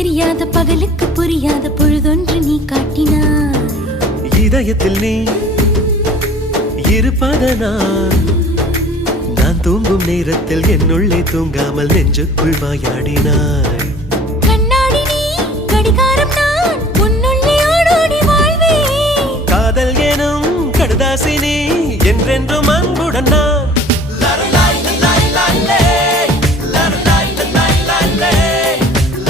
தெரியாத பகலுக்கு புரியாத பொழுதொன்று நீ காட்டினாய். இதயத்தில் நீ இருப்பதனால் நான் தூங்கும் நேரத்தில் என்னுள்ளே தூங்காமல் நெஞ்சுக்குள் வாயாடினாய்.